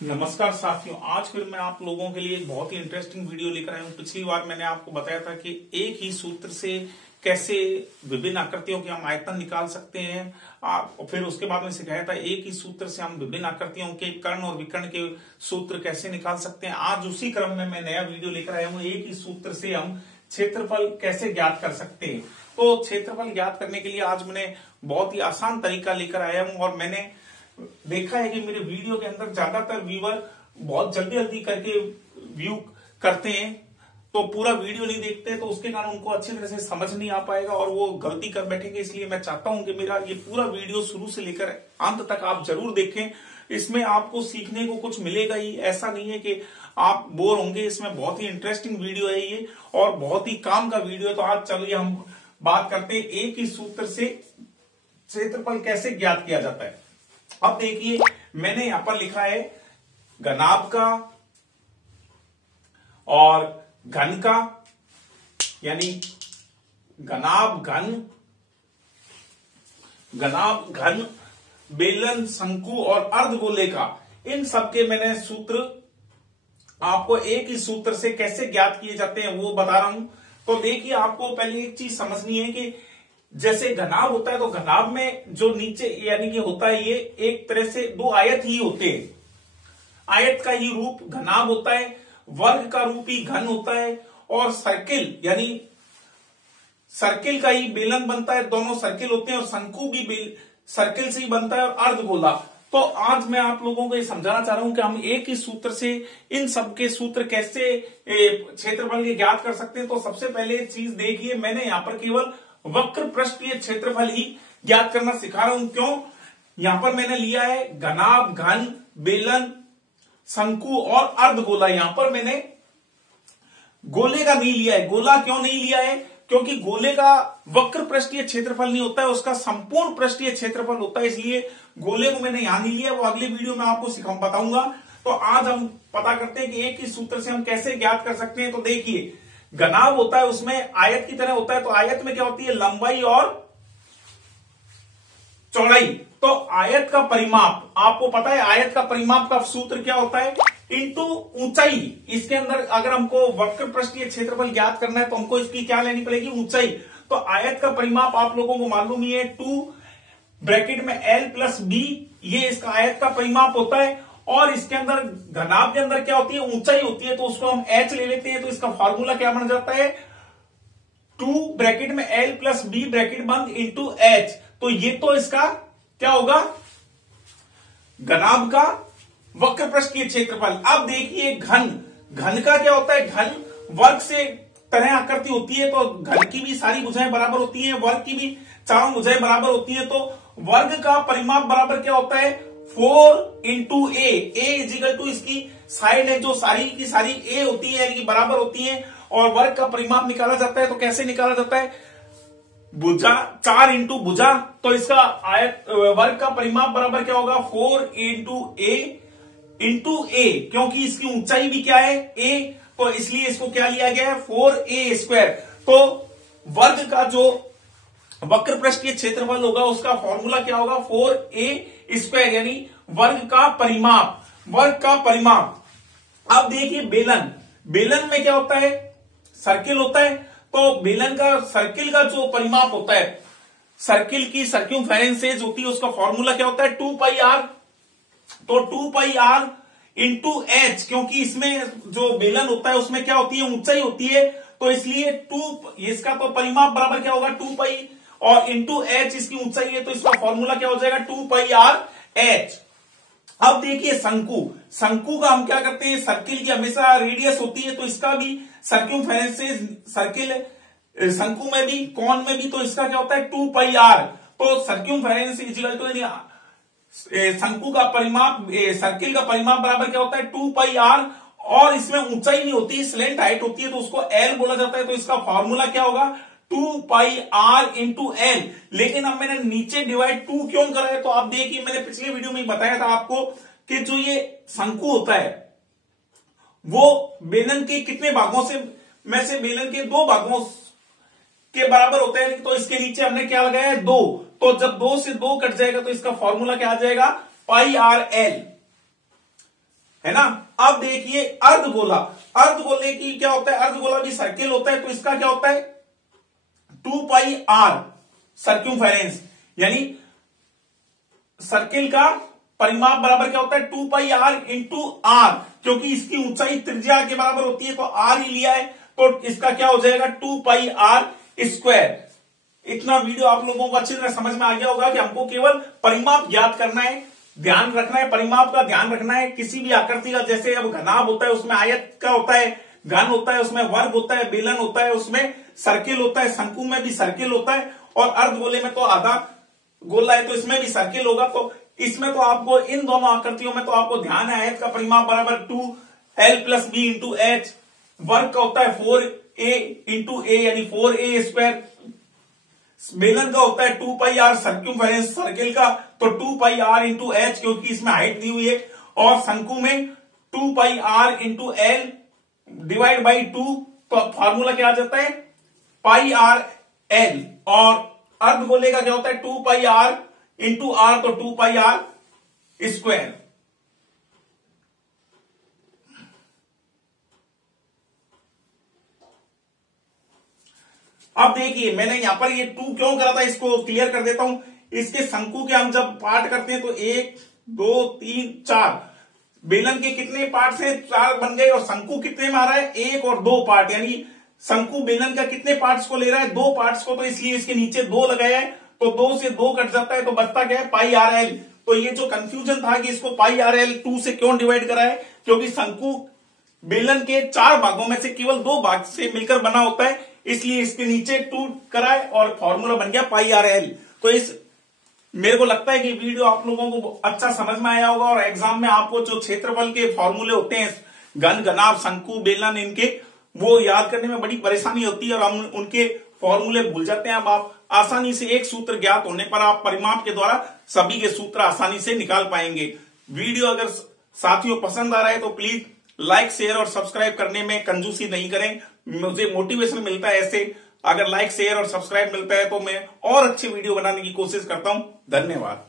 नमस्कार साथियों, आज फिर मैं आप लोगों के लिए एक बहुत ही इंटरेस्टिंग वीडियो लेकर आया हूं। पिछली बार मैंने आपको बताया था कि एक ही सूत्र से कैसे विभिन्न आकृतियों के हम आयतन निकाल सकते हैं। फिर उसके बाद में सिखाया था एक ही सूत्र से हम विभिन्न आकृतियों के कर्ण और विकर्ण के सूत्र कैसे निकाल सकते हैं। आज उसी क्रम में मैं नया वीडियो लेकर आया हूं, एक ही सूत्र से हम क्षेत्रफल कैसे ज्ञात कर सकते हैं। तो क्षेत्रफल ज्ञात करने के लिए आज मैंने बहुत ही आसान तरीका लेकर आया हूं और मैंने देखा है कि मेरे वीडियो के अंदर ज्यादातर व्यूअर बहुत जल्दी जल्दी करके व्यू करते हैं, तो पूरा वीडियो नहीं देखते, तो उसके कारण उनको अच्छी तरह से समझ नहीं आ पाएगा और वो गलती कर बैठेंगे। इसलिए मैं चाहता हूं कि मेरा ये पूरा वीडियो शुरू से लेकर अंत तक आप जरूर देखें। इसमें आपको सीखने को कुछ मिलेगा ही, ऐसा नहीं है कि आप बोर होंगे। इसमें बहुत ही इंटरेस्टिंग वीडियो है ये और बहुत ही काम का वीडियो है। तो आज चलिए हम बात करते हैं एक ही सूत्र से क्षेत्रफल कैसे ज्ञात किया जाता है। अब देखिए, मैंने यहां पर लिखा है घनाभ का और घन का, यानी घनाभ घन बेलन, शंकु और अर्धगोले का, इन सबके मैंने सूत्र आपको एक ही सूत्र से कैसे ज्ञात किए जाते हैं वो बता रहा हूं। तो देखिए, आपको पहले एक चीज समझनी है कि जैसे घनाभ होता है तो घनाभ में जो नीचे यानी कि होता है, ये एक तरह से दो आयत ही होते हैं। आयत का ही रूप घनाभ होता है, वर्ग का रूप ही घन होता है, और सर्किल यानी सर्किल का ही बेलन बनता है। दोनों सर्किल होते हैं और शंकु भी सर्किल से ही बनता है, और अर्धगोला। तो आज मैं आप लोगों को ये समझाना चाह रहा हूं कि हम एक ही सूत्र से इन सब के सूत्र कैसे क्षेत्रफल के ज्ञात कर सकते हैं। तो सबसे पहले चीज देखिए, मैंने यहां पर केवल वक्र पृष्ठीय क्षेत्रफल ही ज्ञात करना सिखा रहा हूं। क्यों? यहां पर मैंने लिया है घनाभ, घन, बेलन, शंकु और अर्धगोला। यहां पर मैंने गोले का नहीं लिया है। गोला क्यों नहीं लिया है? क्योंकि गोले का वक्र पृष्ठीय क्षेत्रफल नहीं होता है, उसका संपूर्ण पृष्ठीय क्षेत्रफल होता है, इसलिए गोले को मैंने यहां नहीं लिया। वो अगले वीडियो में आपको बताऊंगा। तो आज हम पता करते हैं कि एक ही सूत्र से हम कैसे ज्ञात कर सकते हैं। तो देखिए, घनाभ होता है, उसमें आयत की तरह होता है। तो आयत में क्या होती है? लंबाई और चौड़ाई। तो आयत का परिमाप, आपको पता है आयत का परिमाप का सूत्र क्या होता है? इंटू ऊंचाई। इसके अंदर अगर हमको वक्र पृष्ठीय क्षेत्रफल ज्ञात करना है तो हमको इसकी क्या लेनी पड़ेगी? ऊंचाई। तो आयत का परिमाप आप लोगों को मालूम ही है, 2 ब्रैकेट में l प्लस b, ये इसका आयत का परिमाप होता है। और इसके अंदर घनाभ के अंदर क्या होती है? ऊंचाई होती है, तो उसको हम h ले लेते हैं। तो इसका फॉर्मूला क्या बन जाता है? 2 ब्रैकेट में l प्लस b ब्रैकेट बंद इंटू h। तो ये तो इसका क्या होगा? घनाभ का वक्र पृष्ठीय क्षेत्रफल। अब देखिए घन का क्या होता है? घन वर्ग से तरह आकृति होती है, तो घन की भी सारी भुजाएं बराबर होती हैं, वर्ग की भी चारों भुजाएं बराबर होती है। तो वर्ग का परिमाप बराबर क्या होता है? 4 इंटू ए इजिकल टू इसकी साइड है जो सारी की सारी ए होती है, यानी कि बराबर होती है। और वर्ग का परिमाप निकाला जाता है, तो कैसे निकाला जाता है? भुजा 4 इंटू भुजा, तो इसका आयत वर्ग का परिमाप बराबर क्या होगा? 4 इंटू ए, क्योंकि इसकी ऊंचाई भी क्या है? ए, तो इसलिए इसको क्या लिया गया है? 4a square. तो वर्ग का जो वक्र पृष्ठीय क्षेत्रफल होगा उसका फॉर्मूला क्या होगा? 4a स्क्वायर, यानी वर्ग का परिमाप। अब देखिए बेलन में क्या होता है? सर्किल होता है। तो बेलन का सर्किल का जो परिमाप होता है, सर्किल की सर्क्यूमफेरेंस होती है, उसका फॉर्मूला क्या होता है? 2 पाई आर। तो 2 पाई आर इंटू एच, क्योंकि इसमें जो बेलन होता है उसमें क्या होती है? ऊंचाई होती है, तो इसलिए 2, इसका तो परिमाप बराबर क्या होगा? 2 पाई, और इंटू एच इसकी ऊंचाई है, तो इसका फॉर्मूला क्या हो जाएगा? 2 पाई आर एच। अब देखिए शंकु का हम क्या करते हैं? सर्किल की हमेशा रेडियस होती है, तो इसका भी सर्क्यूमफेरेंस सर्किल, शंकु में भी, कोण में भी, तो इसका क्या होता है? 2 पाई आर। तो सर्क्यूमफेरेंस इक्वल टू शंकु का परिमाप, सर्किल का परिमाप बराबर क्या होता है? 2 पाई आर। और इसमें ऊंचाई नहीं होती, स्लेंट हाइट होती है, तो उसको एल बोला जाता है। तो इसका फॉर्मूला क्या होगा? 2 पाई आर इंटू एल। लेकिन अब मैंने नीचे डिवाइड 2 क्यों करा है? तो आप देखिए, मैंने पिछले वीडियो में बताया था आपको कि जो ये शंकु होता है वो बेलन के कितने भागों में से बेलन के 2 भागों के बराबर होता है। तो इसके नीचे हमने क्या लगाया है? 2। तो जब 2 से 2 कट जाएगा तो इसका फॉर्मूला क्या आ जाएगा? पाई आर एल। है ना। अब देखिए अर्धगोला, अर्धगोले की क्या होता है, अर्धगोला भी सर्किल होता है, तो इसका क्या होता है 2 पाई आर सर्क्यूमफेरेंस, यानी सर्किल का परिमाप बराबर क्या होता है 2 पाई आर इंटू आर, क्योंकि इसकी ऊंचाई त्रिज्या के बराबर होती है तो आर ही लिया है, तो इसका क्या हो जाएगा 2 पाई आर स्क्वायर। इतना वीडियो आप लोगों को अच्छी तरह समझ में आ गया होगा कि हमको केवल परिमाप ज्ञात करना है, ध्यान रखना है, परिमाप का ध्यान रखना है। किसी भी आकृति का, जैसे अब घनाभ होता है उसमें आयत का होता है, घन होता है उसमें वर्ग होता है, बेलन होता है उसमें सर्किल होता है, शंकु में भी सर्किल होता है, और अर्धगोले में तो आधा गोला है तो इसमें भी सर्किल होगा। तो इसमें तो आपको इन दोनों आकृतियों में तो आपको ध्यान है आयत का परिमाप बराबर 2l plus B into H, वर्ग का होता है 4a इंटू ए यानी 4a स्क्वायर, बेलन का होता है 2 पाई आर सर्क्यूमफेरेंस सर्किल का, तो 2 पाई आर इंटू एच क्योंकि इसमें हाइट दी हुई है, और शंकु में 2 pi R into L divide by 2, तो फॉर्मूला क्या आ जाता है पाई आर एल, और अर्धगोले का क्या होता है 2 पाई आर इंटू आर, तो 2 पाई आर स्क्वायर। अब देखिए मैंने यहां पर ये 2 क्यों करा था, इसको क्लियर कर देता हूं। इसके शंकु के हम जब पार्ट करते हैं तो 1 2 3 4, बेलन के कितने पार्ट हैं 4 बन गए, और शंकु कितने में आ रहा है 1 और 2 पार्ट, यानी शंकु बेलन का कितने पार्ट्स को ले रहा है 2 पार्ट्स को, तो इसलिए इसके नीचे 2 लगाया है, तो 2 से 2 कट जाता है तो बचता क्या है पाई आर एल। तो ये जो कंफ्यूजन था कि इसको पाई आर एल 2 से क्यों डिवाइड करा है, क्योंकि शंकु बेलन के 4 भागों में से केवल 2 भाग से मिलकर बना होता है, इसलिए इसके नीचे 2 कराए और फॉर्मूला बन गया पाई आर एल। तो इस मेरे को लगता है कि वीडियो आप लोगों को अच्छा समझ में आया होगा, और एग्जाम में आपको जो क्षेत्रफल के फॉर्मूले होते हैं घन, घनाभ, शंकु, बेलन, इनके वो याद करने में बड़ी परेशानी होती है और हम उनके फॉर्मूले भूल जाते हैं। अब आप आसानी से एक सूत्र ज्ञात होने पर आप परिमाप के द्वारा सभी के सूत्र आसानी से निकाल पाएंगे। वीडियो अगर साथियों पसंद आ रहा है तो प्लीज लाइक शेयर और सब्सक्राइब करने में कंजूसी नहीं करें, मुझे मोटिवेशन मिलता है ऐसे। अगर लाइक शेयर और सब्सक्राइब मिलता है तो मैं और अच्छे वीडियो बनाने की कोशिश करता हूं। धन्यवाद।